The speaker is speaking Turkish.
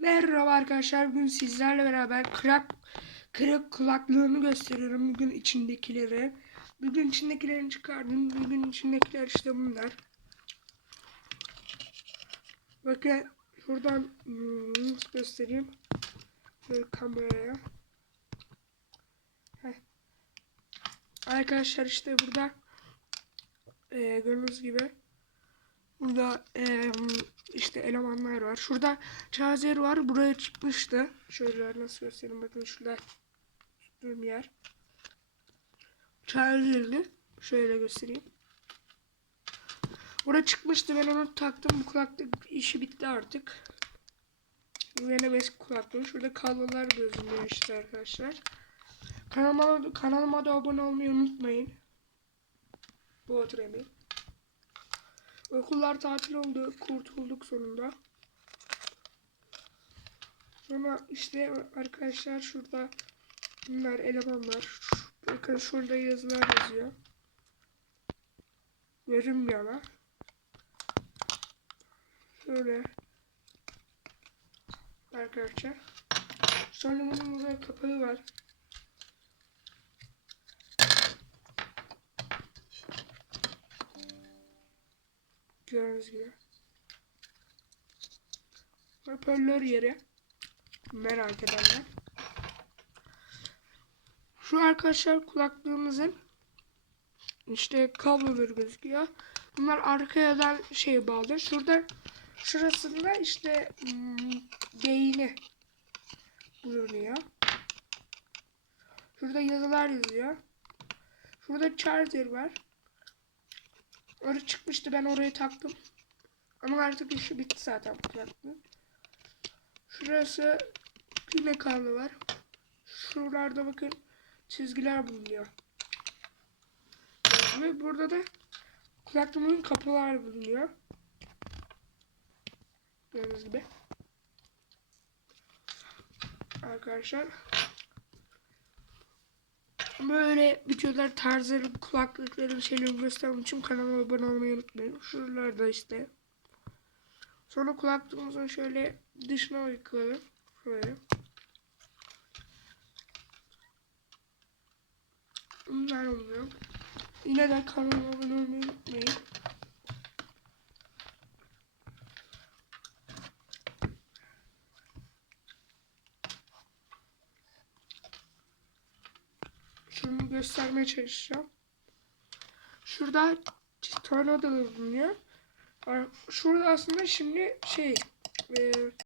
Merhaba arkadaşlar. Bugün sizlerle beraber kırak kırık kulaklığını gösteriyorum. Bugün içindekileri. Bugün içindekilerini çıkardım. Bugün içindekiler işte bunlar. Bakın şuradan hmm, göstereyim. Şöyle kameraya. Heh. Arkadaşlar işte burada e, gördüğünüz gibi Burada eee, işte elemanlar var. Şurada Chazer var. Buraya çıkmıştı. Şöyle nasıl göstereyim bakın şurada tuttuğum yer. Chazer'li. Şöyle göstereyim. Oraya çıkmıştı. Ben onu taktım. Bu kulaklık işi bitti artık. Eski kulaklığım. Şurada kablolar gözüküyor işte arkadaşlar. Kanalıma, kanalıma da abone olmayı unutmayın. Bu oturayım. Okullar tatil oldu. Kurtulduk sonunda. Sonra işte arkadaşlar şurada bunlar elemanlar. Bakın şurada yazılar yazıyor. Görünmüyor ama. Şöyle. Arkadaşlar. Sonra bunun burada kapağı var. Gördüğünüz gibi. Hoparlör yeri. Merak edenler. Şu arkadaşlar kulaklığımızın işte kabloları gözüküyor. Bunlar arkadan şey bağlı. Şurada şurasında işte hmm, beyni bulunuyor. Şurada yazılar yazıyor. Şurada charger var. Orada çıkmıştı ben oraya taktım. Ama artık işi bitti zaten bu kulaklığın. Şurası yine kablo var. Şuralarda bakın çizgiler bulunuyor. Ve burada da kulaklığımın kapılar bulunuyor. Gördüğünüz gibi. Arkadaşlar. Böyle videolar tarzları, kulaklıkların şeylerini göstermek için kanalıma abone olmayı unutmayın. Şuralarda işte. Sonra kulaklığımızın şöyle dışına ayıklayalım. Şöyle. Bunlar oluyor. Yine de kanalıma abone olmayı unutmayın. Şunu göstermeye çalışacağım. Şurada tornado bulunuyor. Şurada aslında şimdi şey e,